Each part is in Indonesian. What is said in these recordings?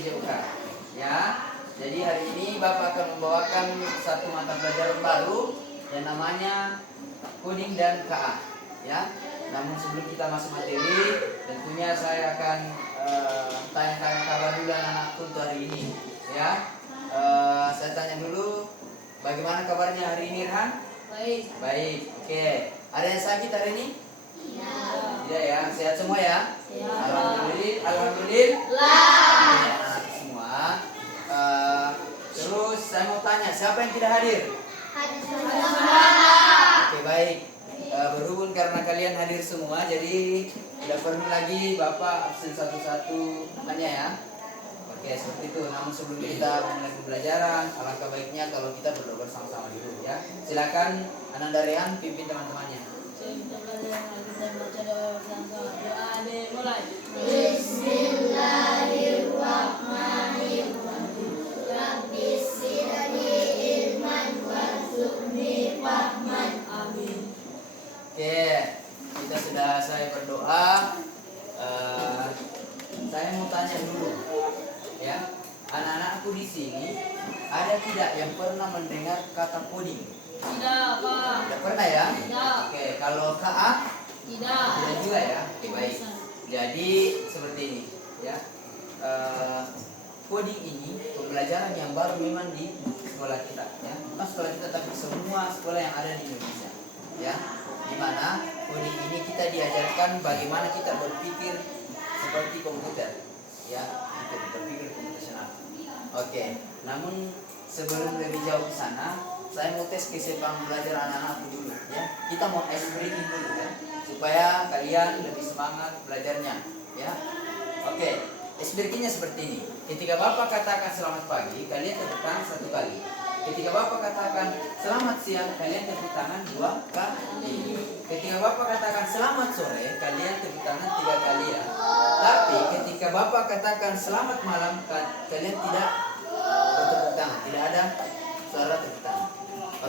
PJUK. Ya. Jadi hari ini Bapak akan membawakan satu mata pelajaran baru yang namanya coding dan KA. Ya. Namun sebelum kita masuk materi, tentunya saya akan tanya-tanya kabar dulu anak-anakku untuk hari ini. Ya. Saya tanya dulu, bagaimana kabarnya hari ini, Irhan? Baik. Baik. Oke. Ada yang sakit hari ini? Tidak ya, sehat semua ya? Sehat. Alhamdulillah. Ya, semua. Terus saya mau tanya, siapa yang tidak hadir? Oke, baik. Berhubung karena kalian hadir semua, jadi tidak perlu lagi Bapak absen satu-satu hanya ya. Oke, seperti itu. Namun sebelum kita memulai pembelajaran, alangkah baiknya kalau kita berdoa bersama-sama dulu ya. Silakan Ananda Rehan pimpin teman-temannya. Bismillahirrahmanirrahim. Rabbis sirli ilman warzuqni fahman. Amin. Oke, kita sudah saya berdoa. Saya mau tanya dulu, ya, anak-anakku di sini ada tidak yang pernah mendengar kata coding? Tidak, Pak. Tidak pernah ya? Tidak. Oke, kalau KA? Tidak. Tidak juga ya? Oke, baik. Jadi seperti ini, ya. Coding ini pembelajaran yang baru memang di sekolah kita, ya. Bukan sekolah kita tapi semua sekolah yang ada di Indonesia, ya. Dimana coding ini kita diajarkan bagaimana kita berpikir seperti komputer, ya, itu berpikir komputasional. Oke, namun sebelum lebih jauh ke sana, saya mau tes keseimbangan belajar anak-anakku dulu, ya. Kita mau ice breaking dulu, ya, supaya kalian lebih semangat belajarnya, ya. Oke, ice breakingnya seperti ini. Ketika Bapak katakan selamat pagi, kalian tepuk tangan 1 kali. Ketika Bapak katakan selamat siang, kalian tepuk tangan 2 kali. Ketika Bapak katakan selamat sore, kalian tepuk tangan 3 kali ya. Tapi ketika Bapak katakan selamat malam, kalian tidak bertepuk tangan, tidak ada suara tepuk tangan.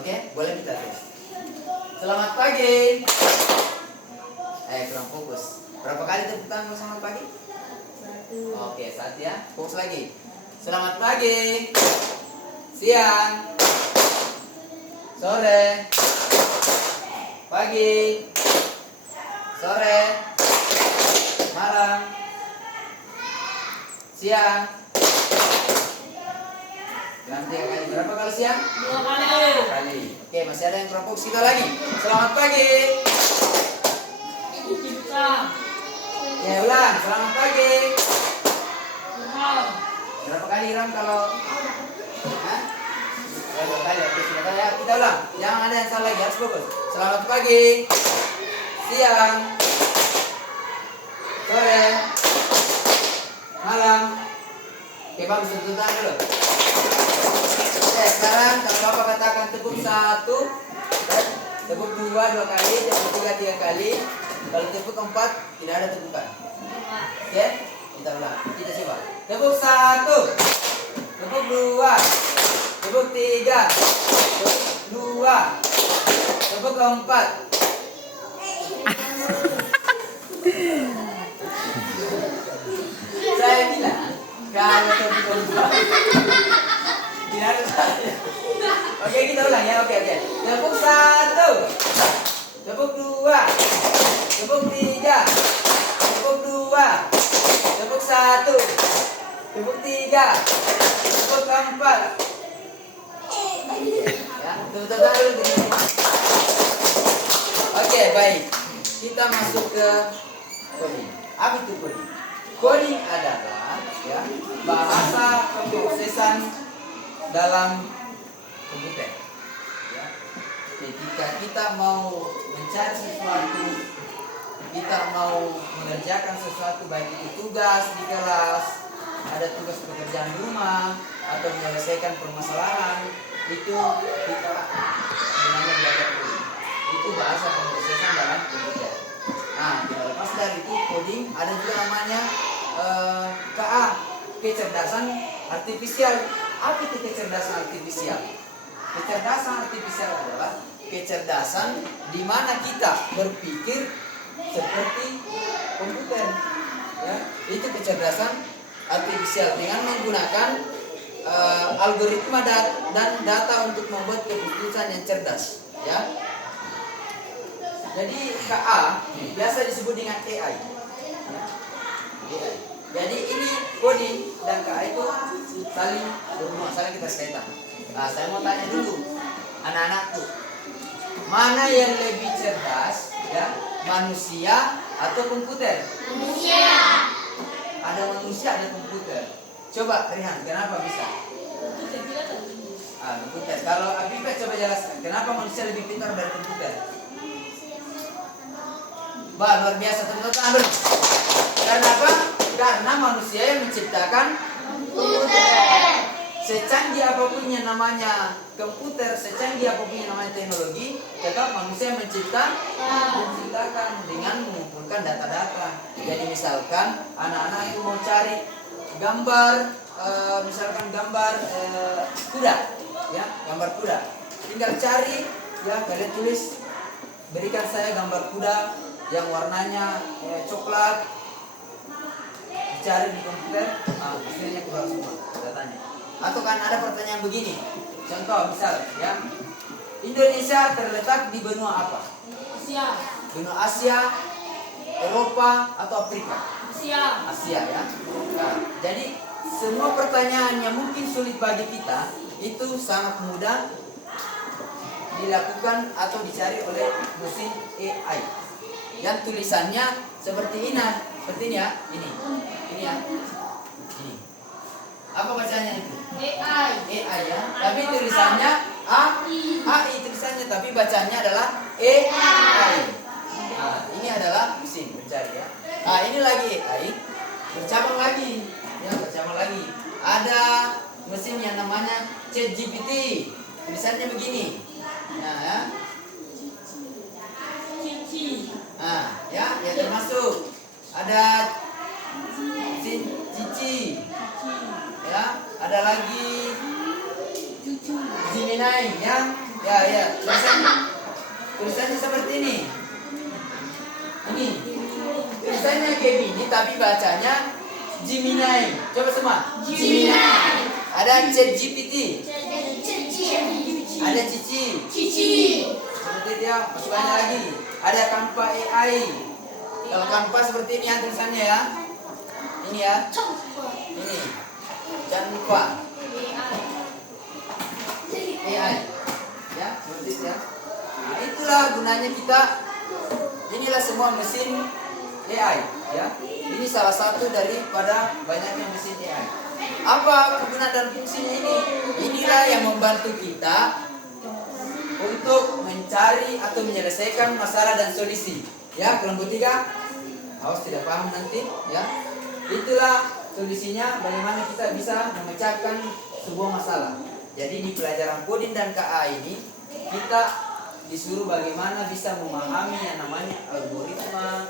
Oke, boleh kita tes. Selamat pagi. Kurang fokus. Berapa kali tepuk tangan selamat pagi? 1. Oke, 1 ya. Fokus lagi. Selamat pagi. Siang. Sore. Pagi. Sore. Malam. Siang. Nanti kali berapa kali siang? 2 kali. Kali. Oke, masih ada yang kurang fokus, kita lagi. Selamat pagi. Kita. Ya, ulang. Selamat pagi. Imam. Berapa kali Ram kalau? Hah? 2 kali. Oke, sudah tahu ya. Kita ulang. Jangan ada yang salah lagi, harus fokus. Selamat pagi. Siang. Sore. Malam. Oke, bagus. Tepuk tangan dulu. Oke, sekarang kalau Bapak katakan tepuk 1, tepuk 2 kali, tepuk 3 kali. Kalau tepuk 4 tidak ada tepukan. Oke, kita ulang. Kita coba. Tepuk 1, tepuk 2, tepuk 3, tepuk 2, tepuk 4. Saya bilang kalau tepuk 4 tidak ada saya. Oke, kita ulang ya. Oke. Tepuk 1, tepuk 2, tepuk 3, tepuk 2, tepuk 1, tepuk 3, tepuk 4. Ya, tepuk tangan dulu. Oke, baik. Kita masuk ke coding. Apa itu coding? Coding adalah ya bahasa pemrosesan dalam komputer. Ya. Ketika kita mau mencari sesuatu, kita mau mengerjakan sesuatu, baik itu tugas di kelas, ada tugas pekerjaan rumah, atau menyelesaikan permasalahan, itu kita namanya belajar coding. Itu bahasa pemrosesan dalam komputer. Nah, tidak lepas dari itu coding ada juga namanya KA, kecerdasan artifisial. Apa itu kecerdasan artifisial? Kecerdasan artifisial adalah kecerdasan di mana kita berpikir seperti komputer. Ya, itu kecerdasan artifisial dengan menggunakan algoritma dan data untuk membuat keputusan yang cerdas, ya. Jadi KA biasa disebut dengan AI. Ya. AI. Jadi ini coding dan KA itu saling berhubungan, saling kita kaitan. Nah, saya mau tanya dulu anak-anakku, mana yang lebih cerdas, ya, manusia atau komputer? Manusia. Ada manusia, ada komputer. Coba Rihan, kenapa bisa? Itu saya kira tadi. Komputer. Kalau Abibek coba jelaskan, kenapa manusia lebih pintar dari komputer? Wah, luar biasa, teman-teman. Ambil. Karena apa? Karena manusia yang menciptakan komputer. Secanggih apapun yang namanya komputer, secanggih apapun yang namanya teknologi, tetap manusia menciptakan dengan mengumpulkan data-data. Jadi misalkan anak-anak itu mau cari gambar, misalkan gambar kuda, ya, gambar kuda. Tinggal cari, ya, kalian tulis, berikan saya gambar kuda yang warnanya coklat. Cari di komputer, hasilnya keluar semua datanya. Atau kan ada pertanyaan begini, contoh misal, ya, Indonesia terletak di benua apa? Asia. Benua Asia, Eropa, atau Afrika? Asia. Asia, ya. Nah, jadi semua pertanyaan yang mungkin sulit bagi kita itu sangat mudah dilakukan atau dicari oleh mesin AI yang tulisannya seperti ini ya, ini ya, ini. Apa bacanya itu? AI ya, tapi tulisannya AI tulisannya, tapi bacanya adalah AI. Nah, ini adalah mesin pencari, ya. Nah, ini lagi AI, bercabang lagi, ya, bercabang lagi. Ada mesin yang namanya ChatGPT, tulisannya begini. Nah, ya. Cici. Nah, ya termasuk ada mesin Cici, ya, ada lagi Gemini, ya, tulisannya seperti ini. Ini tulisannya Gemini tapi bacanya Gemini. Coba semua. Gemini. Ada ChatGPT, ada Cici, seperti itu ya, masih banyak lagi. Ada Canva AI. Kalau Canva seperti ini ya tulisannya, ya. Ini ya. Ini Canva AI. Ya, seperti itu ya. Nah, itulah gunanya kita. Inilah semua mesin AI, ya. Ini salah satu daripada banyaknya mesin AI. Apa kegunaan dan fungsinya ini? Inilah yang membantu kita untuk mencari atau menyelesaikan masalah dan solusi. Ya, kelompok 3. Awas tidak paham nanti, ya. Itulah solusinya, bagaimana kita bisa memecahkan sebuah masalah. Jadi di pelajaran coding dan KA ini kita disuruh bagaimana bisa memahami yang namanya algoritma,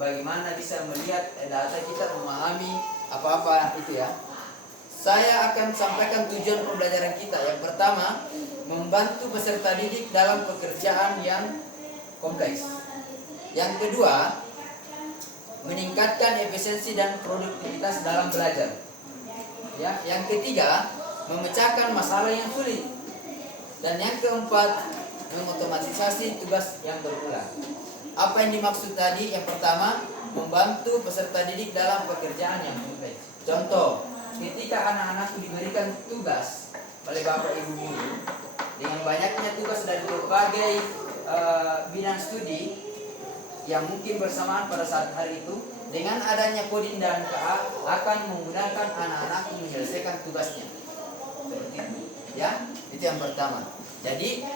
bagaimana bisa melihat data kita, memahami apa-apa itu, ya. Saya akan sampaikan tujuan pembelajaran kita. Yang pertama, membantu peserta didik dalam pekerjaan yang kompleks. Yang kedua, meningkatkan efisiensi dan produktivitas dalam belajar. Ya, yang ketiga, memecahkan masalah yang sulit. Dan yang keempat, mengotomatisasi tugas yang berulang. Apa yang dimaksud tadi? Yang pertama, membantu peserta didik dalam pekerjaan yang kompleks. Contoh, ketika anak-anakku diberikan tugas oleh bapak ibu guru dengan banyaknya tugas dari berbagai bidang studi yang mungkin bersamaan pada saat hari itu, dengan adanya coding dan KA akan memudahkan anak-anakku menyelesaikan tugasnya. Seperti itu, ya. Itu yang pertama. Jadi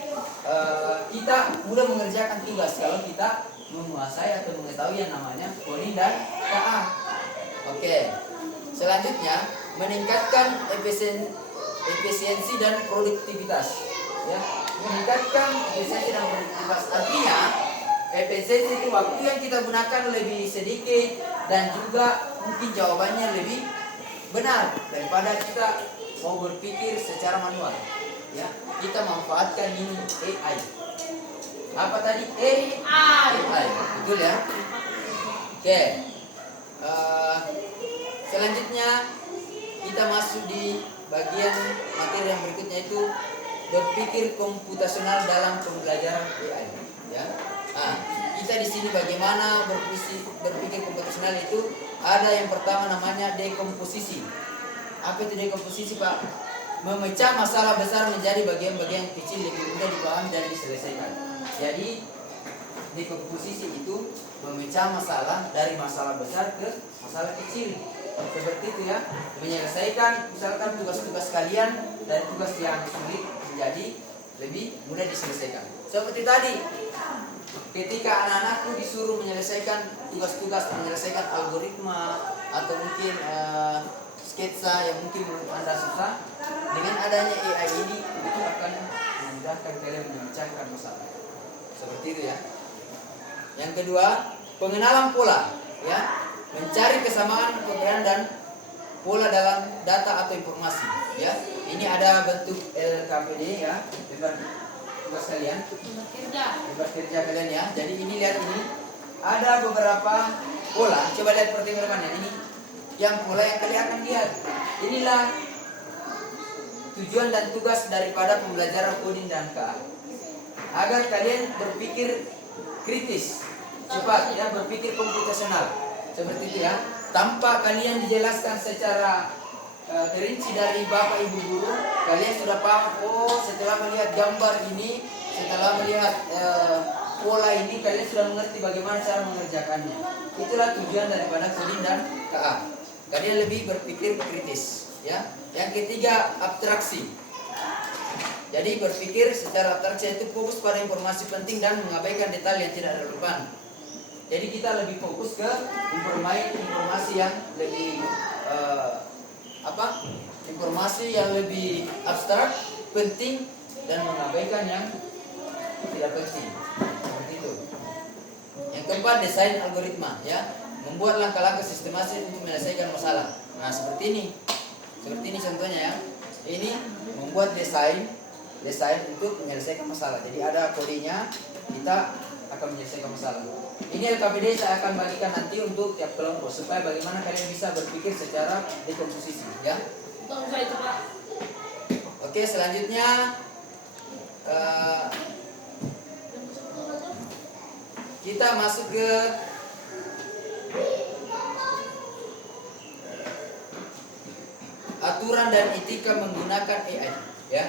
kita mudah mengerjakan tugas kalau kita menguasai atau mengetahui yang namanya coding dan KA. Oke. Selanjutnya, meningkatkan efisiensi dan produktivitas. Ya, meningkatkan efisiensi dan produktivitas artinya efisiensi itu waktu yang kita gunakan lebih sedikit dan juga mungkin jawabannya lebih benar daripada kita mau berpikir secara manual. Ya, kita manfaatkan ini AI. Apa tadi? AI. Betul ya? Oke. Selanjutnya kita masuk di bagian materi yang berikutnya, itu berpikir komputasional dalam pembelajaran AI. Ya, nah, kita di sini bagaimana berpikir komputasional itu ada yang pertama namanya dekomposisi. Apa itu dekomposisi, Pak? Memecah masalah besar menjadi bagian-bagian kecil lebih mudah dipahami dan diselesaikan. Jadi dekomposisi itu memecah masalah dari masalah besar ke masalah kecil. Seperti itu ya, menyelesaikan misalkan tugas-tugas kalian dari tugas yang sulit menjadi lebih mudah diselesaikan. Seperti tadi, ketika anak-anakku disuruh menyelesaikan tugas-tugas, menyelesaikan algoritma atau mungkin sketsa yang mungkin menurut Anda susah, dengan adanya AI ini itu akan memudahkan kalian memecahkan masalah. Seperti itu ya. Yang kedua, pengenalan pola, ya, mencari kesamaan, perbedaan dan pola dalam data atau informasi, ya. Ini ada bentuk LKPD ya, bebas tugas kalian, bebas kerja kalian ya. Jadi ini lihat ini, ada beberapa pola. Coba lihat pertimbangannya ini, yang pola yang kalian akan lihat. Inilah tujuan dan tugas daripada pembelajaran coding dan KA, agar kalian berpikir kritis, cepat ya, berpikir komputasional. Seperti itu ya. Tanpa kalian dijelaskan secara terinci dari Bapak Ibu guru, kalian sudah paham, oh setelah melihat gambar ini, setelah melihat pola ini, kalian sudah mengerti bagaimana cara mengerjakannya. Itulah tujuan daripada coding dan KA. Kalian lebih berpikir kritis ya. Yang ketiga, abstraksi. Jadi berpikir secara abstraksi itu fokus pada informasi penting dan mengabaikan detail yang tidak relevan. Jadi kita lebih fokus ke informasi yang lebih informasi yang lebih abstrak, penting, dan mengabaikan yang tidak penting. Seperti itu. Yang keempat, desain algoritma ya, membuat langkah-langkah sistematis untuk menyelesaikan masalah. Nah seperti ini contohnya ya. Ini membuat desain untuk menyelesaikan masalah. Jadi ada kodenya, kita akan menyelesaikan masalah. Ini LKPD saya akan bagikan nanti untuk tiap kelompok supaya bagaimana kalian bisa berpikir secara dekomposisi ya. Oke, selanjutnya kita masuk ke aturan dan etika menggunakan AI ya.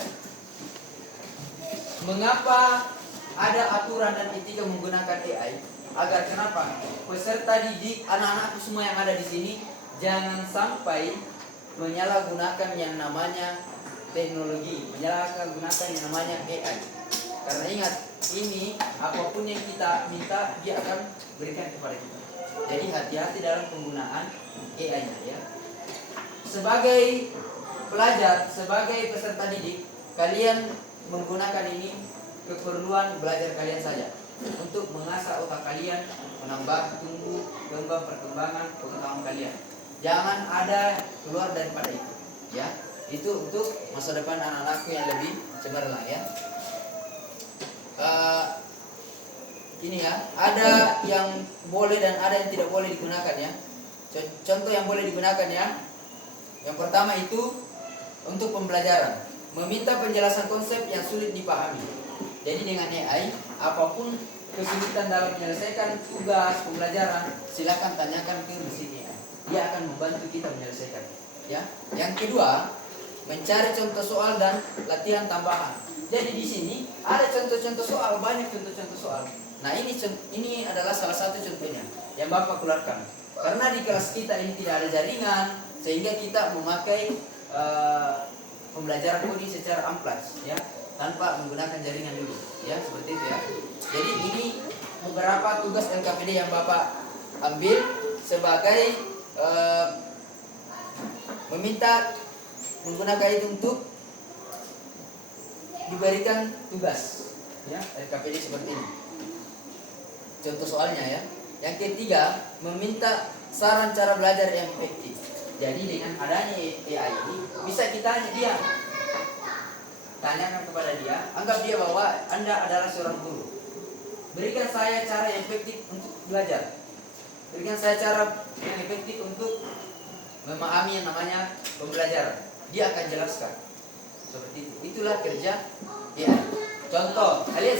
Mengapa ada aturan dan etika menggunakan AI? Agar kenapa? Peserta didik, anak-anakku semua yang ada di sini, jangan sampai menyalahgunakan yang namanya teknologi, menyalahgunakan yang namanya AI. Karena ingat, ini apapun yang kita minta, dia akan berikan kepada kita. Jadi hati-hati dalam penggunaan AI-nya ya. Sebagai pelajar, sebagai peserta didik, kalian menggunakan ini keperluan belajar kalian saja, untuk mengasah otak kalian, menambah tumbuh kembang perkembangan pengetahuan kalian. Jangan ada keluar daripada itu ya. Itu untuk masa depan anak-anakku yang lebih cemerlang ya. Ini ya, ada yang boleh dan ada yang tidak boleh digunakan ya. Contoh yang boleh digunakan ya. Yang pertama itu untuk pembelajaran, meminta penjelasan konsep yang sulit dipahami. Jadi dengan AI, apapun kesulitan dalam menyelesaikan tugas pembelajaran, silakan tanyakan ke mesin AI. Dia akan membantu kita menyelesaikan. Ya. Yang kedua, mencari contoh soal dan latihan tambahan. Jadi di sini ada contoh-contoh soal, banyak contoh-contoh soal. Nah ini adalah salah satu contohnya yang Bapak keluarkan. Karena di kelas kita ini tidak ada jaringan, sehingga kita memakai pembelajaran coding secara amplas, ya, tanpa menggunakan jaringan dulu, ya, seperti itu ya. Jadi ini beberapa tugas LKPD yang Bapak ambil sebagai meminta menggunakan itu untuk diberikan tugas, ya, LKPD seperti ini. Contoh soalnya ya. Yang ketiga, meminta saran cara belajar yang efektif. Jadi dengan adanya AI ini bisa kita tanya dia, tanyakan kepada dia, anggap dia bahwa Anda adalah seorang guru. Berikan saya cara yang efektif untuk belajar. Berikan saya cara yang efektif untuk memahami yang namanya pembelajaran. Dia akan jelaskan seperti itu. Itulah kerja AI. Contoh, kalian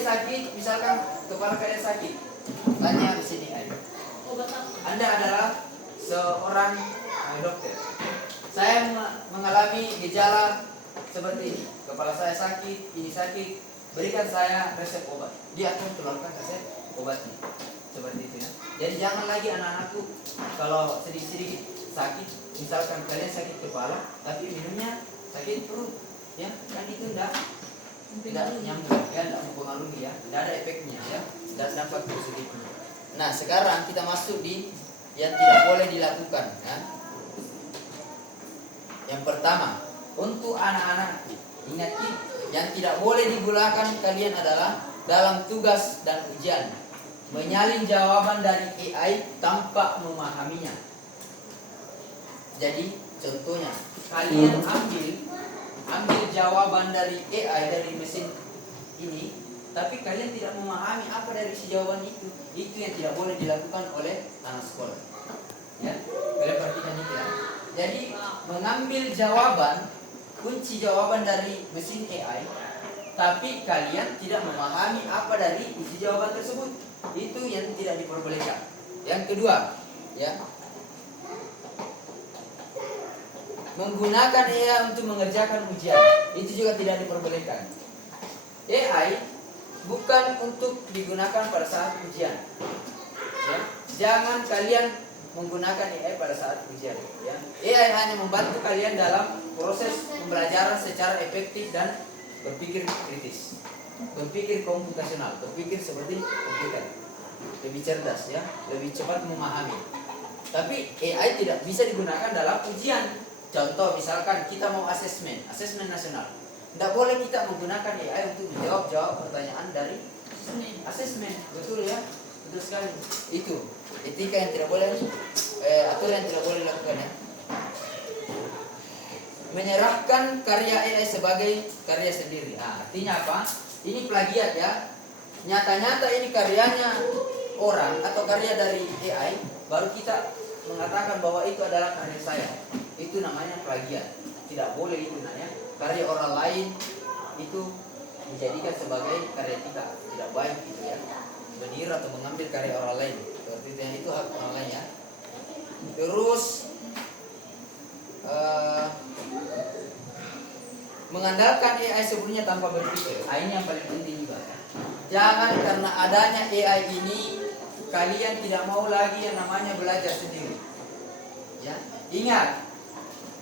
sakit, misalkan kepala kalian sakit, tanya di sini AI. Obat apa? Anda adalah seorang dokter. Saya mengalami gejala seperti ini. Kepala saya sakit, ini sakit. Berikan saya resep obat. Dia akan keluarkan resep obatnya. Seperti itu ya. Jadi jangan lagi anak-anakku kalau sedikit-sedikit sakit, misalkan kalian sakit kepala, tapi minumnya sakit perut, ya kan itu tidak nyambung, ya tidak mempengaruhi, ya tidak ada efeknya, ya tidak dapat positifnya. Nah sekarang kita masuk di yang tidak boleh dilakukan, ya. Yang pertama, untuk anak-anakku, ingat yang tidak boleh digunakan kalian adalah dalam tugas dan ujian, menyalin jawaban dari AI tanpa memahaminya. Jadi contohnya, kalian ambil jawaban dari AI, dari mesin ini, tapi kalian tidak memahami apa dari si jawaban itu yang tidak boleh dilakukan oleh anak sekolah. Ya, kalian perhatikan itu ya. Jadi mengambil jawaban, kunci jawaban dari mesin AI, tapi kalian tidak memahami apa dari isi jawaban tersebut, itu yang tidak diperbolehkan. Yang kedua, ya, menggunakan AI untuk mengerjakan ujian, itu juga tidak diperbolehkan. AI bukan untuk digunakan pada saat ujian, ya. Jangan kalian menggunakan AI pada saat ujian, ya. AI hanya membantu kalian dalam proses pembelajaran secara efektif dan berpikir kritis, berpikir komputasional, berpikir seperti komputer, lebih cerdas, ya, lebih cepat memahami. Tapi AI tidak bisa digunakan dalam ujian. Contoh misalkan kita mau asesmen nasional, tidak boleh kita menggunakan AI untuk menjawab pertanyaan dari asesmen, betul ya, betul sekali. Itu etika yang tidak boleh, aturan yang tidak boleh dilakukan, ya. Menyerahkan karya AI sebagai karya sendiri. Nah, artinya apa? Ini plagiat, ya. Nyata-nyata ini karyanya orang atau karya dari AI, baru kita mengatakan bahwa itu adalah karya saya. Itu namanya plagiat. Tidak boleh itu namanya. Karya orang lain itu dijadikan sebagai karya kita. Tidak baik itu, ya. Meniru atau mengambil karya orang lain. Seperti itu, itu hak orang lain, ya. Terus mengandalkan AI sebelumnya tanpa berpikir. Ini yang paling penting juga. Jangan karena adanya AI ini kalian tidak mau lagi yang namanya belajar sendiri. Ya, ingat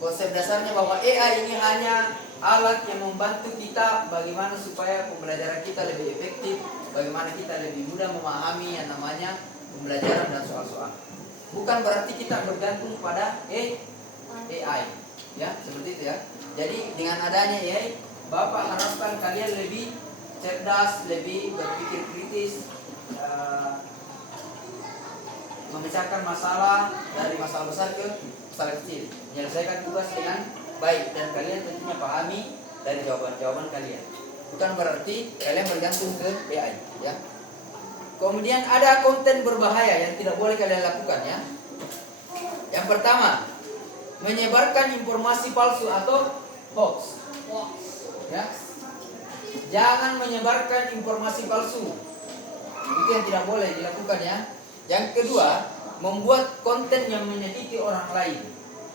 konsep dasarnya bahwa AI ini hanya alat yang membantu kita bagaimana supaya pembelajaran kita lebih efektif, bagaimana kita lebih mudah memahami yang namanya pembelajaran dan soal-soal. Bukan berarti kita bergantung pada AI, ya, seperti itu, ya. Jadi dengan adanya AI, Bapak harapkan kalian lebih cerdas, lebih berpikir kritis, memecahkan masalah dari masalah besar ke masalah kecil, menyelesaikan tugas dengan baik, dan kalian tentunya pahami dari jawaban-jawaban kalian. Bukan berarti kalian bergantung ke AI, ya. Kemudian ada konten berbahaya yang tidak boleh kalian lakukan, ya. Yang pertama, menyebarkan informasi palsu atau hoax, ya. Jangan menyebarkan informasi palsu, itu yang tidak boleh dilakukan, ya. Yang kedua, membuat konten yang menyakiti orang lain.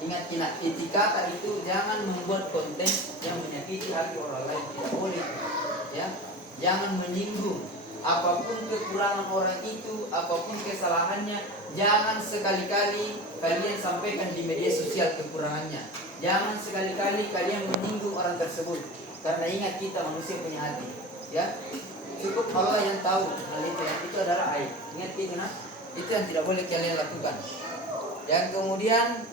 Ingat, etika itu jangan membuat konten yang menyakiti hati orang lain, tidak boleh, ya. Jangan menyinggung. Apapun kekurangan orang itu, apapun kesalahannya, jangan sekali-kali kalian sampaikan di media sosial kekurangannya. Jangan sekali-kali kalian menyinggung orang tersebut. Karena ingat, kita manusia punya hati, ya. Cukup Allah yang tahu hal itu, ya. Itu adalah aib. Ingat itu, nah. Itu yang tidak boleh kalian lakukan. Yang kemudian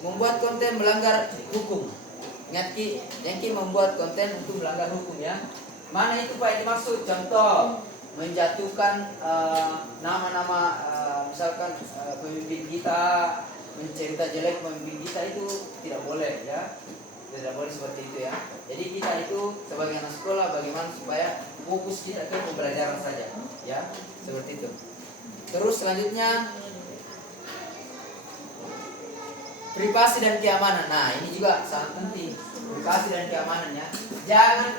membuat konten melanggar hukum. Ingat yang membuat konten untuk melanggar hukum, ya. Mana itu Pak yang dimaksud? Contoh, menjatuhkan nama-nama misalkan pemimpin kita, mencerita jelek pemimpin kita, itu tidak boleh, ya. Tidak boleh seperti itu, ya. Jadi kita itu sebagai anak sekolah bagaimana supaya fokus kita ke pembelajaran saja, ya. Seperti itu. Terus selanjutnya privasi dan keamanan. Nah, ini juga sangat penting. Privasi dan keamanannya. Jangan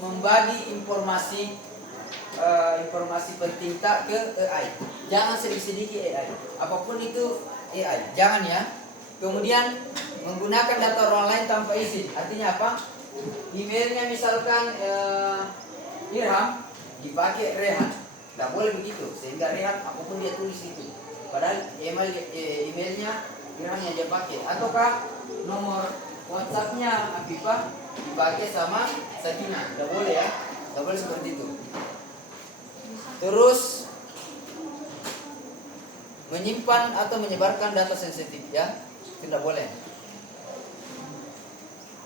membagi informasi penting tak ke AI. Jangan sedikit-sedikit AI. Apapun itu AI. Jangan ya. Kemudian menggunakan data orang lain tanpa izin. Artinya apa? Emailnya misalkan Irham dipakai Rehan. Tidak boleh begitu. Sehingga Rehan apapun dia tulis itu. Padahal emailnya Irham yang dia pakai. Ataukah nomor WhatsApp-nya Afifah dipakai sama Sakina. Tidak boleh ya. Tidak boleh seperti itu. Terus menyimpan atau menyebarkan data sensitif ya. Tidak boleh.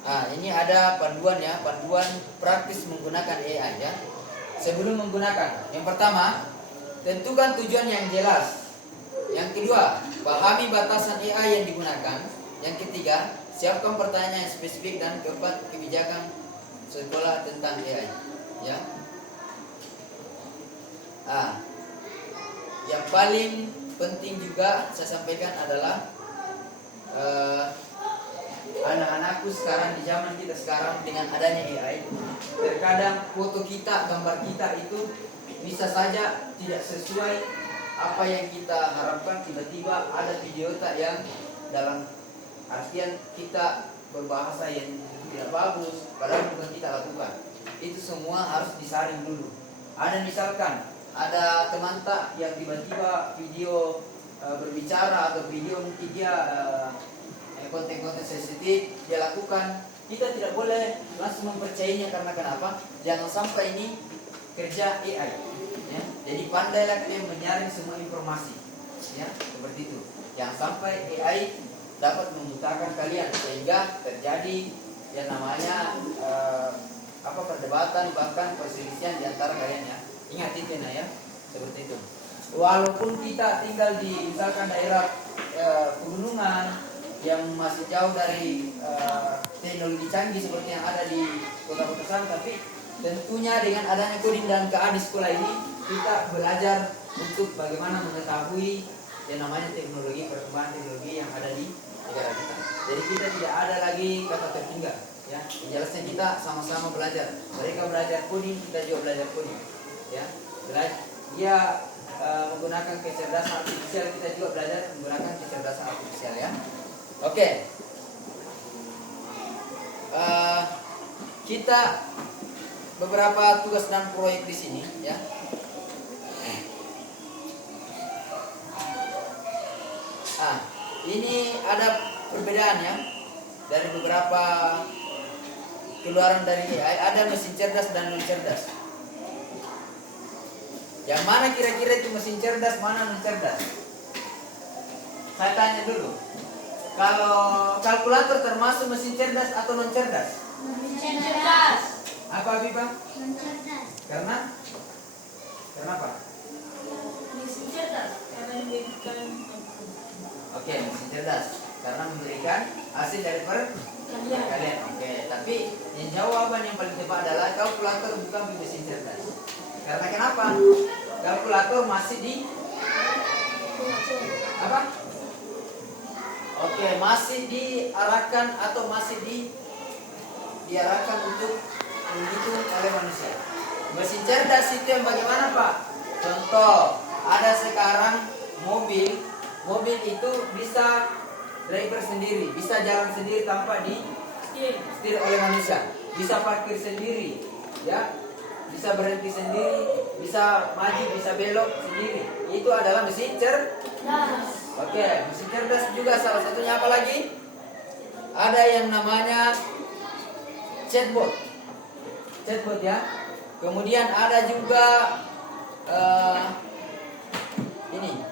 Nah, ini ada panduan ya, panduan praktis menggunakan AI ya. Sebelum menggunakan, yang pertama, tentukan tujuan yang jelas. Yang kedua, pahami batasan AI yang digunakan. Yang ketiga, siapkan pertanyaan yang spesifik. Dan keempat, kebijakan sekolah tentang AI ya. Nah, yang paling penting juga saya sampaikan adalah anak-anakku sekarang, di zaman kita sekarang dengan adanya AI, terkadang foto kita, gambar kita itu bisa saja tidak sesuai apa yang kita harapkan. Tiba-tiba ada video tak yang dalam artian kita berbahasa yang tidak bagus, padahal bukan kita lakukan. Itu semua harus disaring dulu. Ada misalkan ada teman tak yang tiba-tiba video berbicara atau video mungkin dia konten-konten sensitif dia lakukan, kita tidak boleh langsung mempercayainya. Karena kenapa? Jangan sampai ini kerja AI ya. Jadi pandailah kalian menyaring semua informasi ya, seperti itu. Jangan sampai AI dapat membutakan kalian sehingga terjadi yang namanya perdebatan, bahkan perselisihan di antara kalian ya. Ingat itu ya, seperti itu. Walaupun kita tinggal di misalkan daerah pegunungan yang masih jauh dari teknologi canggih seperti yang ada di kota-kota sana, tapi tentunya dengan adanya coding dan KA di sekolah ini, kita belajar untuk bagaimana mengetahui yang namanya teknologi, perkembangan teknologi yang ada di negara kita. Jadi kita tidak ada lagi kata tertinggal ya. Jelasnya kita sama-sama belajar. Mereka belajar coding, kita juga belajar coding ya. Dia menggunakan kecerdasan artifisial, kita juga belajar menggunakan kecerdasan artifisial ya. Oke. Kita beberapa tugas dan proyek di sini ya. Ini ada perbedaan ya dari beberapa keluaran dari AI. Ada mesin cerdas dan non cerdas. Yang mana kira-kira itu mesin cerdas, mana non cerdas? Saya tanya dulu. Kalau kalkulator termasuk mesin cerdas atau non cerdas? Cerdas. Apa Bipa? Non cerdas. Karena? Kenapa? Mesin cerdas karena memberikan Oke, mesin cerdas karena memberikan hasil dari kalian. Oke, tapi yang jawaban yang paling tepat adalah kalkulator bukan mesin cerdas. Karena kenapa? Kalkulator masih di apa? Oke, masih diarahkan atau masih diarahkan untuk menghitung oleh manusia. Mesin cerdas itu yang bagaimana Pak? Contoh, ada sekarang mobil itu bisa driver sendiri, bisa jalan sendiri tanpa disetir oleh manusia, bisa parkir sendiri, ya, bisa berhenti sendiri, bisa maju, bisa belok sendiri. Itu adalah mesin cerdas. Oke, mesin cerdas juga salah satunya apa lagi? Ada yang namanya chatbot ya. Kemudian ada juga ini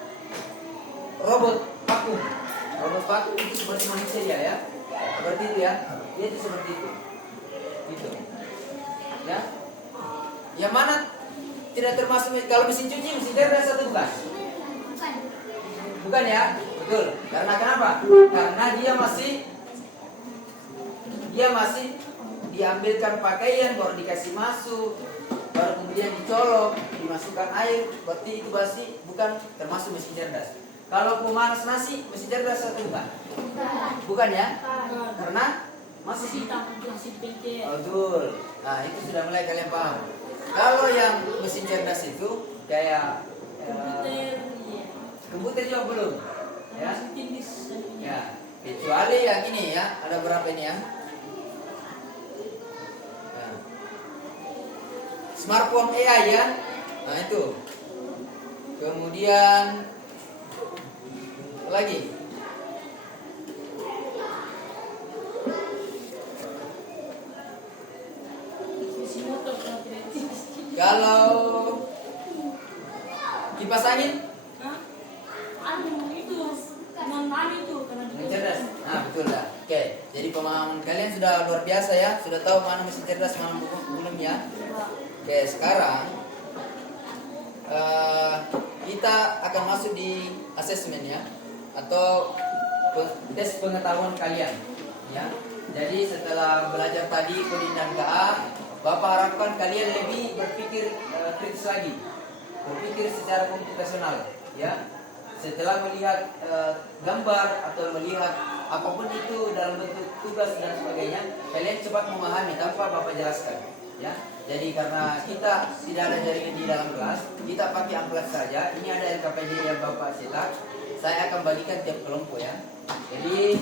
robot vakum itu seperti manusia ya, seperti itu ya. Dia itu seperti itu, gitu ya. Yang mana tidak termasuk kalau mesin cuci, mesin cerdas atau bukan? Bukan ya, betul. Karena kenapa? Karena dia masih diambilkan pakaian, baru dikasih masuk, baru kemudian dicolok, dimasukkan air, berarti itu masih bukan termasuk mesin cerdas. Kalau pemanas nasi mesti cerdas atau bukan? Bukan ya? Karena masih betul. Nah, itu sudah mulai kalian paham. Kalau yang mesin cerdas itu kayak komputer juga belum. Ya. Ya. Kecuali yang ini ya, ada berapa ini ya? Ya. Smartphone AI ya. Nah, itu. Kemudian apa lagi? Kalau kipas angin cerdas. Nah, betul lah. Oke, jadi pemahaman kalian sudah luar biasa ya. Sudah tahu mana mesin cerdas, mana belum ya. Oke, sekarang kita akan masuk di asesmen ya, atau tes pengetahuan kalian ya. Jadi setelah belajar tadi koding dan KA, Bapak harapkan kalian lebih berpikir kritis lagi, berpikir secara komputasional ya. Setelah melihat gambar atau melihat apapun itu dalam bentuk tugas dan sebagainya, kalian cepat memahami tanpa Bapak jelaskan ya. Jadi karena kita tidak ada jaringan di dalam kelas, kita pakai amplas saja. Ini ada LKPD yang Bapak cetak, saya akan bagikan tiap kelompok ya. Jadi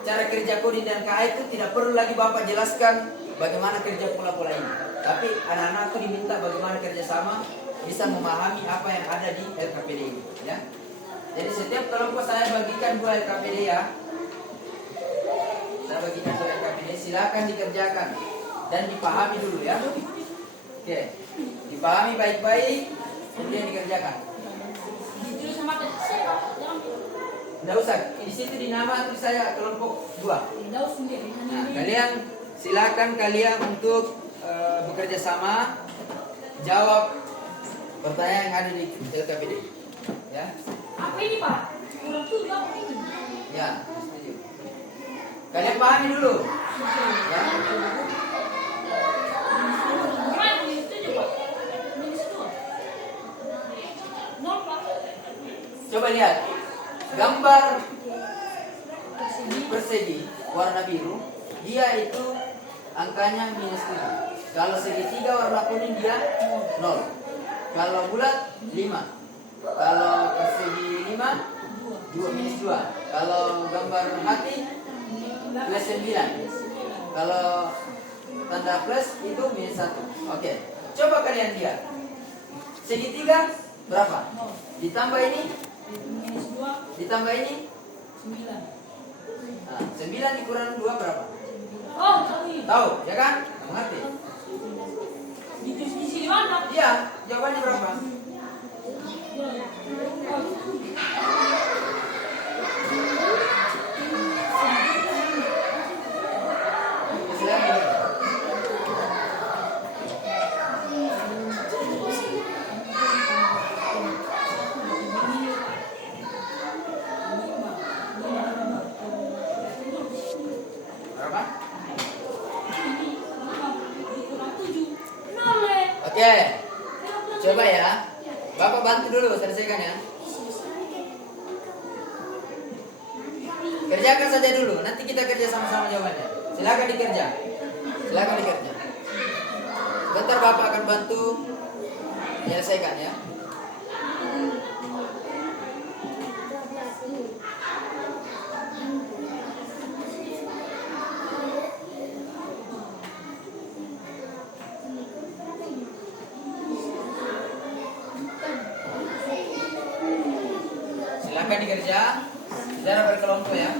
cara kerja koding dan KA itu tidak perlu lagi Bapak jelaskan bagaimana kerja pola-pola ini. Tapi anak-anakku diminta bagaimana kerjasama, bisa memahami apa yang ada di LKPD ini ya. Jadi setiap kelompok saya bagikan 2 LKPD ya. Saya bagikan 2 LKPD, silakan dikerjakan dan dipahami dulu ya. Oke, dipahami baik-baik, kemudian dikerjakan. Tidak usah, di situ di nama itu saya kelompok 2. Nah, kalian silakan kalian untuk bekerja sama, jawab pertanyaan yang ada di LKPD. Ya. Apa ini Pak? Kurang tuh apa ini? Ya, setuju. Kalian pahami dulu. Ya. Coba lihat gambar persegi warna biru, dia itu angkanya -7. Kalau segitiga warna kuning dia 0. Kalau bulat 5. Kalau persegi 5 -2. Kalau gambar hati +9. Kalau tanda plus itu -1. Oke. Coba kalian lihat. Segitiga berapa? Ditambah ini, ditambah ini 9. Nah, 9 dikurangi 2 berapa? Oh, tahu. Tahu, ya kan? Mengerti? Di sini mana? Iya, jawabannya berapa? Berapa? Oke, coba ya. Bapak bantu dulu selesaikan ya. Kerjakan saja dulu, nanti kita kerja sama-sama jawabannya. Silakan dikerja. Silakan dikerja. Bentar Bapak akan bantu menyelesaikan ya. Silakan dikerja secara berkelompok ya.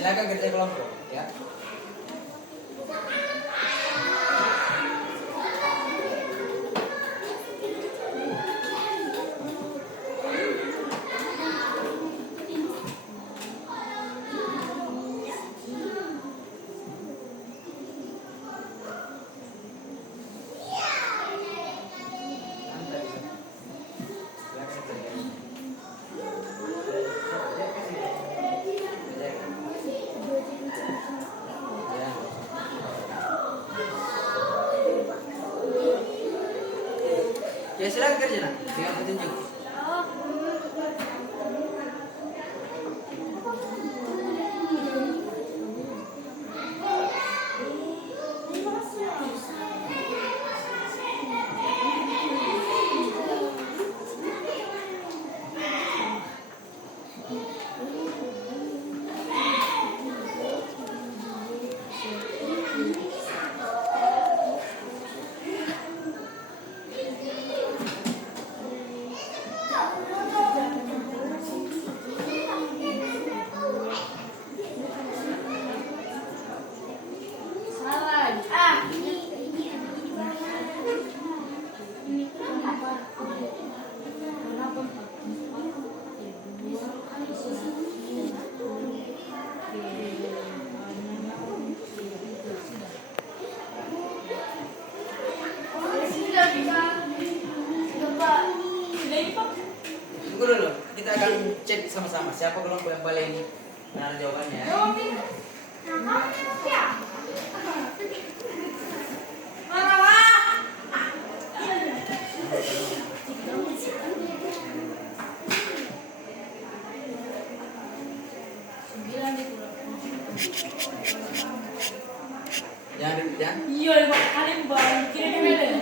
silakan kerja kelompok ya. Ya silakan kerja nak, dengan petunjuk. Tunggu dulu, kita akan cek sama-sama siapa kelompok yang paling benar jawabannya. Jangan ribut ya. Iya, kalian bang, kira-kira.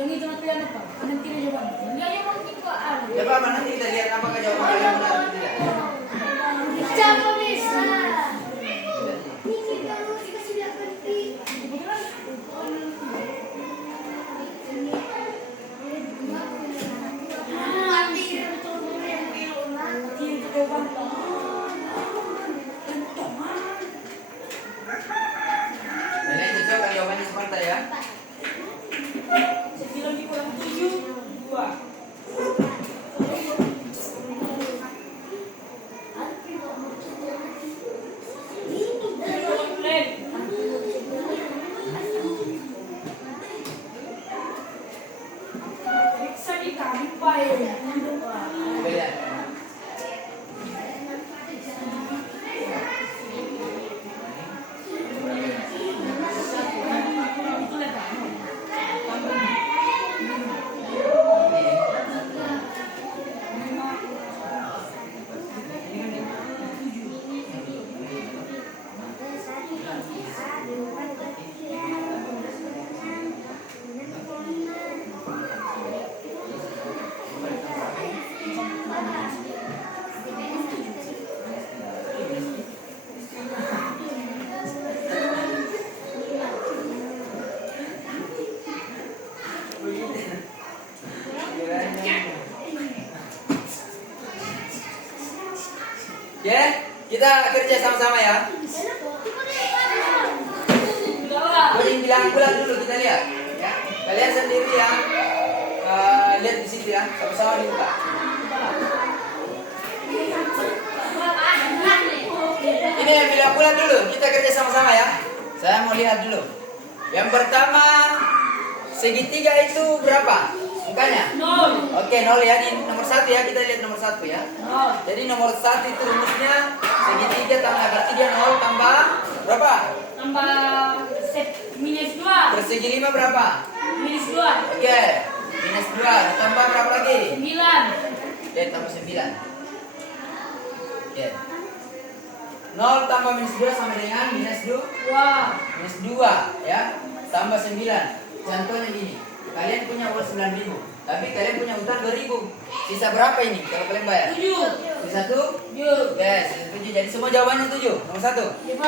Yang itu nanti apa? Nanti jawabannya. Enggak jawaban itu ada. Ya Pak, nanti kita lihat apakah jawaban kalian benar atau tidak. Jangan bisa. Kalian cocok jawabannya Sparta ya. Bilang dikurang 7, 2. Bisa dikampai. Beda. Ya, kita kerja sama-sama ya. Boleh bilang bulan dulu kita lihat. Ya, kalian sendiri yang lihat di situ ya, sama-sama dibuka. Ini yang bilang bulan dulu, kita kerja sama-sama ya. Saya mau lihat dulu. Yang pertama, segitiga itu berapa? Mukanya? 0. Oke, 0 ya. Di nomor 1 ya, kita lihat nomor 1 ya. 0. Jadi nomor 1 itu rumusnya segitiga tambah berarti dia 0 tambah berapa? Tambah minus 2. Persegi 5 berapa? Minus 2. Oke, minus 2 ditambah berapa lagi? 9. Oke, tambah 9. Oke. 0 tambah minus 2 sama dengan minus 2. Minus 2 ya. Tambah 9. Contohnya gini. Kalian punya uang 9.000, tapi kalian punya utang 2.000. Sisa berapa ini kalau kalian bayar? 7. Sisa 7? Oke, sisa 7. Jadi semua jawabannya 7. Nomor 1. 5.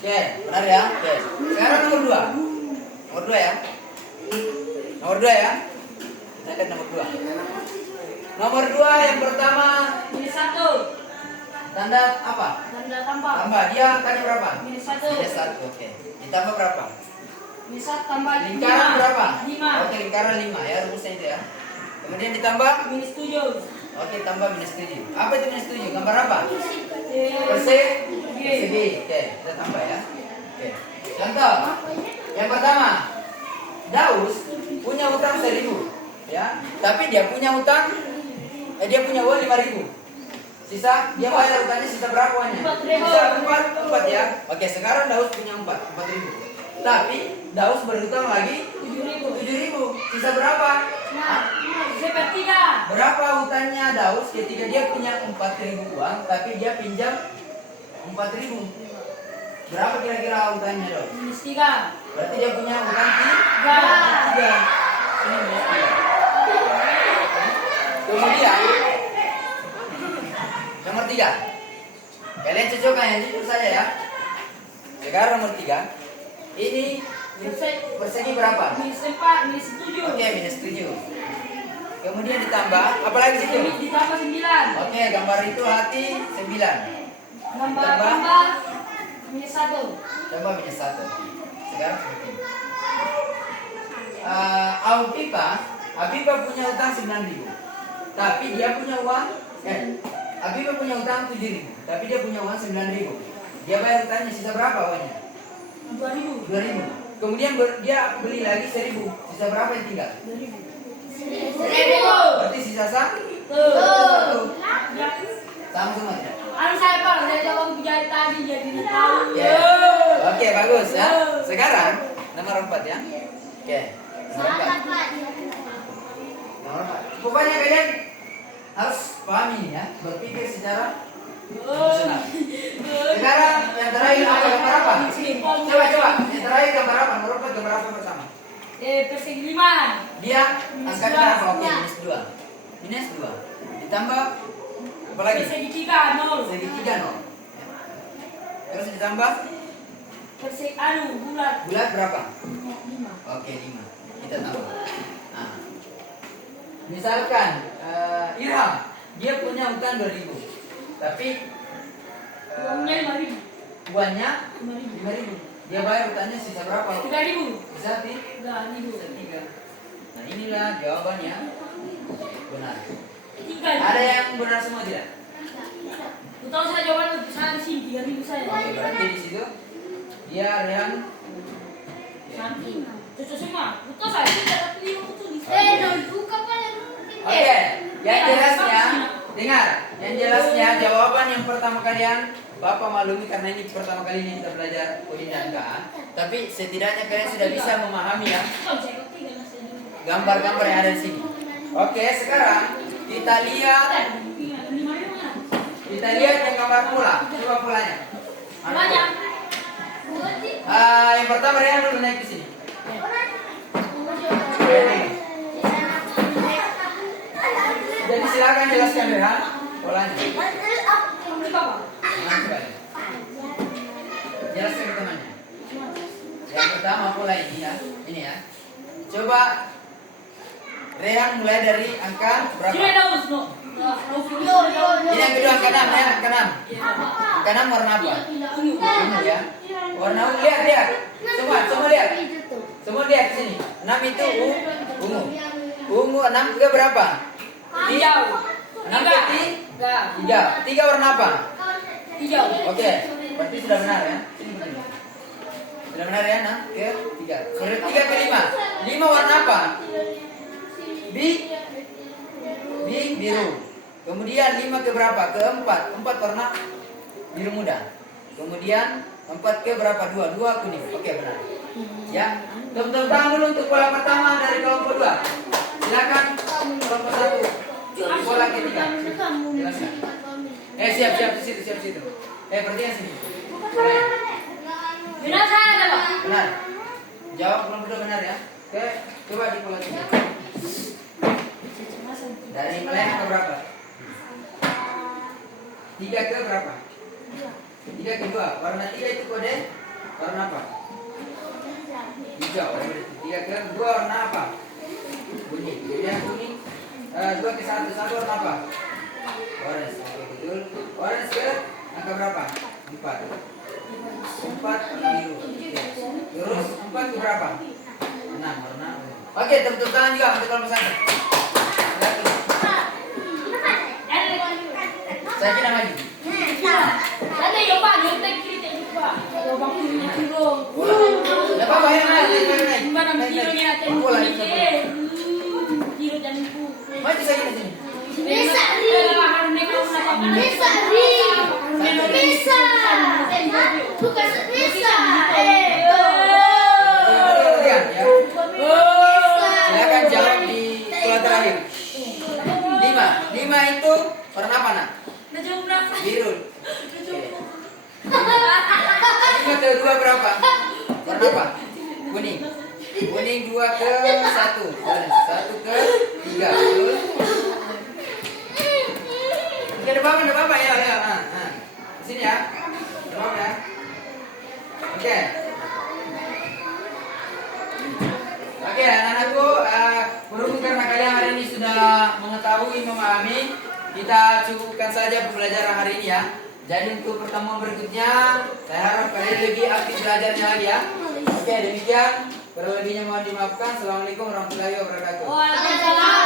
Oke, benar ya. Oke. Sekarang nomor 2. Nomor 2 ya. Nomor 2 ya. Kita akan nomor 2. Nomor 2 yang pertama Minus 1. tanda apa? Tanda tambah. Tambah. Dia angkanya berapa? Minus 1. Minus 1. Oke. Ditambah berapa? Minus 1 tambah 5. Lingkaran berapa? 5. Oke, lingkaran 5 ya rumusnya itu ya. Kemudian ditambah. Minus 7. Oke, tambah minus 7. Apa itu minus 7? Gambar apa? Persegi. Persegi. Oke, kita tambah ya. Oke. Contoh. Yang pertama, Daus punya utang 1.000, ya. Tapi dia punya utang, dia punya uang 5.000. Sisa dia bayar utangnya sisa berapa uangnya? 4.000. Sisa 4 ya. Oke, sekarang Daus punya 4.000. Tapi Daus berutang lagi 7.000. Sisa berapa? Nah, sepertiga. Berapa utangnya Daus ketika dia punya 4.000 uang, tapi dia pinjam 4.000? Berapa kira-kira utangnya Daus? Minus 3. Berarti dia punya utang 3. 3. Ini minus 3. Kemudian nomor 3. Kalian cocokkan yang jujur saja ya. Sekarang nomor 3. Ini persegi berapa? Minus 4. Minus 7. Oke, minus 7. Kemudian ditambah, apa lagi situ? Ditambah 9. Oke, gambar itu hati 9. Tambah minus 1. Tambah minus 1. Sekarang seperti ini. Abiba punya utang 9.000. Tapi dia punya uang Abiba punya utang 7.000. Tapi dia punya uang 9.000. Dia bayar utangnya sisa berapa uangnya? 2.000. 2.000. Kemudian dia beli lagi 1.000. Sisa berapa yang tinggal? 2.000. Berarti sisa satu. Sama semua tidak? Anu saya Pak, saya jawab penjahit tadi jadi tahu. Ya. Oke, bagus ya. Sekarang nomor 4 ya. Oke. Nomor 4. Nomor 4. Pokoknya kalian harus pahami ini ya, berpikir secara rasional. Sekarang yang terakhir apa? Gambar apa? Coba. Yang terakhir gambar apa? Nomor 4 gambar apa pertama? Persegi 5. Dia angkanya berapa? Oke, minus 2. Minus 2. Ditambah apa lagi? Persegi 3 0. Segi 3 0. Terus ditambah Persegi bulat. bulat berapa? 5. Oke, 5. Kita tambah. Nah. Misalkan Irham, dia punya utang 2.000. Tapi Uangnya 5.000. uangnya 5.000. 5.000. Dia bayar utangnya sisa berapa? 3.000. Sisa 3. 3.000. Nah, inilah jawabannya benar. 3. Ada yang benar semua tidak? Tahu saya jawaban saya di sini 3.000 saya. Oke, berarti di situ dia Rehan. Cocok semua. Betul saya tidak dapat 5 betul di Oke, yang jelasnya dengar, yang jelasnya jawaban yang pertama kalian Bapak maklumi karena ini pertama kalinya kita belajar kode dan angka. Tapi setidaknya kalian sudah bisa memahami ya gambar-gambar yang ada di sini. Oke, sekarang kita lihat yang gambar pula. Coba pulanya. Banyak. Yang pertama Rehan dulu naik ke sini. Jadi silakan jelaskan Rehan polanya. Jelaskan ke temannya. Yang pertama pola ini ya. Ini ya. Coba Rehan mulai dari angka berapa? Ini yang kedua angka 6 ya, angka 6. Angka 6 warna apa? Ungu ya. Warna ungu, lihat. Semua lihat. Semua lihat di sini. 6 itu ungu. Ungu 6 ke berapa? Hijau. 6 ke 3. 3 warna apa? Hijau. Oke, berarti sudah benar ya. Sudah benar ya, 6 ke 3. Dari 3 ke 5. 5 warna apa? Biru. Kemudian 5 ke berapa? Ke 4. 4 warna biru muda. Kemudian 4 ke berapa? 2 kuning. Oke, benar. Ya. Tepuk tangan dulu untuk pola pertama dari kelompok 2. Silakan kelompok 1. Pola ketiga. Jelaskan. Siap di situ. Perhatikan sini. Benar saya ada Pak. Benar. Jawab kelompok 2 benar ya. Oke, coba di pola 3. Dari mulai ke berapa? 3 ke berapa? 3 ke 2. Warna 3 itu kode warna apa? Hijau. 3 ke 2 warna apa? Kuning. Kemudian kuning 2 ke 1. Satu warna apa? Orange. Oke, betul. Orange ke angka berapa? 4. 4 biru. Oke. Terus 4 ke berapa? 6 warna. Oke, tepuk tangan juga untuk kelompok satu. Saya kira maju. Ada yang Pak, yang tak kiri tak lupa. Kalau Bang punya kilo. Enggak apa-apa ya, naik. Gimana kilonya tak kilo dan ibu. Maju saya di sini. Bisa ri. Bisa ri. Bisa. Bukan bisa. Kalian ya. Silakan jawab di sekolah terakhir. 5 itu warna apa nak? Biru. Lima ke 2 berapa? Warna apa? Kuning. Kuning 2 ke 1. 1 ke 3. Betul. Oke, ada apa ya? Di sini ya. Ada apa ya? Oke. Oke, anak-anakku, berhubung karena kalian hari ini sudah mengetahui, memahami, kita cukupkan saja pembelajaran hari ini ya. Jadi untuk pertemuan berikutnya, saya harap kalian lebih aktif belajarnya lagi ya. Oke, demikian. Kurang lebihnya mohon dimaafkan. Assalamualaikum warahmatullahi wabarakatuh. Waalaikumsalam.